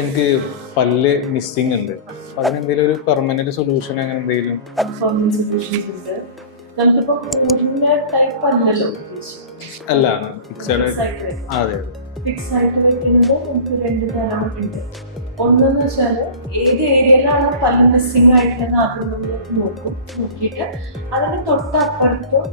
എനിക്ക് പല്ല് മിസ്സിംഗ് ഉണ്ട്. അതിനെന്തെങ്കിലും ഒരു പെർമനന്റ് സൊല്യൂഷൻ അങ്ങനെ എന്തെങ്കിലും? പെർമനന്റ് സൊല്യൂഷൻസ് ഉണ്ട്. നമുക്കിപ്പോ പൂർണ്ണ ടൈപ്പ് അല്ലല്ലോ അല്ല, ഫിക്സഡ്. അതെ, ഫിക്സ് ആയിട്ട് വെക്കുന്നത് നമുക്ക് 2 തരം ഉണ്ട്. ഒന്നെന്ന് വെച്ചാൽ ഏത് ഏരിയയിലാണ് പല്ല് മിസ്സിംഗ് ആയിട്ടുള്ളത് ആദ്യം നമ്മൾ നോക്കിയിട്ട് അതിന് തൊട്ടപ്പുറത്തും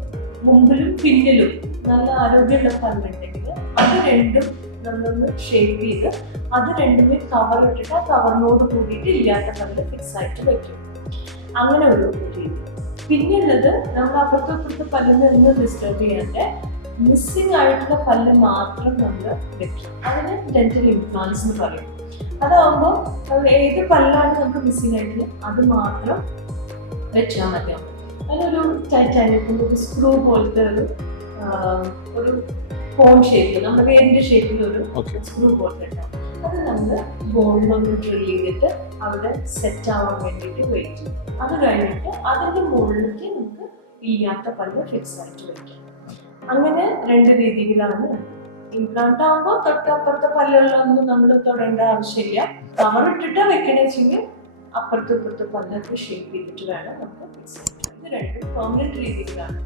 മുമ്പിലും പിന്നിലും നല്ല ആരോഗ്യമുള്ള പല്ലുണ്ടെങ്കിൽ അത് രണ്ടും നമ്മളൊന്ന് ഷേപ്പ് ചെയ്ത് അത് രണ്ടുമേ കവർ ഇട്ടിട്ട് ആ കവറിനോട് കൂടിയിട്ട് ഇല്ലാത്ത പല്ല് ഫിക്സ് ആയിട്ട് വെക്കും. അങ്ങനെ ഒരു രീതി. പിന്നെയുള്ളത് നമ്മൾ അപ്പുറത്തെ പല്ലിൽ നിന്ന് ഡിസ്റ്റർബ് ചെയ്യാണ്ട് മിസ്സിംഗ് ആയിട്ടുള്ള പല്ല് മാത്രം നമ്മൾ വെക്കും. അതിന് ഡെന്റൽ ഇംപ്ലാന്റ്സ് എന്ന് പറയും. അതാകുമ്പോൾ ഏത് പല്ലാണ് നമുക്ക് മിസ്സിംഗ് ആയിട്ടുള്ളത് അത് മാത്രം വെച്ചാൽ മതിയാവും. അതിനൊരു ടൈറ്റാനിക്കിൻ്റെ ഒരു സ്ക്രൂ പോലത്തെ ഒരു കോൺ ഷേപ്പിൽ നമ്മുടെ വേരിന്റെ ഷേപ്പിൽ ഒരു സ്ക്രൂ പോലത്തെ ഉണ്ടാവും. അത് നമ്മൾ ബോണിലൊന്ന് ഡ്രിൽ ചെയ്തിട്ട് അവിടെ സെറ്റ് ആവാൻ വേണ്ടിയിട്ട് വെയിറ്റ് ചെയ്യും. അത് കഴിഞ്ഞിട്ട് അതിൻ്റെ മുകളിലേക്ക് നമുക്ക് ഇല്ലാത്ത പല്ല് ഫിക്സ് ആയിട്ട് വയ്ക്കാം. അങ്ങനെ 2 രീതിയിലാണ്. ഇംപ്ലാന്റ് ആകുമ്പോൾ തൊട്ടപ്പുറത്തെ പല്ലുകളൊന്നും നമ്മൾ തൊടേണ്ട ആവശ്യമില്ല. കവർ ഇട്ടിട്ട് വെക്കണ വെച്ചെങ്കിൽ അപ്പുറത്തെ പല്ലൊക്കെ ഷേപ്പ് ചെയ്തിട്ട് വേണം നമുക്ക് ഫിക്സ് ചെയ്യാൻ. ഇത് 2 പെർമനന്റ് രീതിയിലാണ്.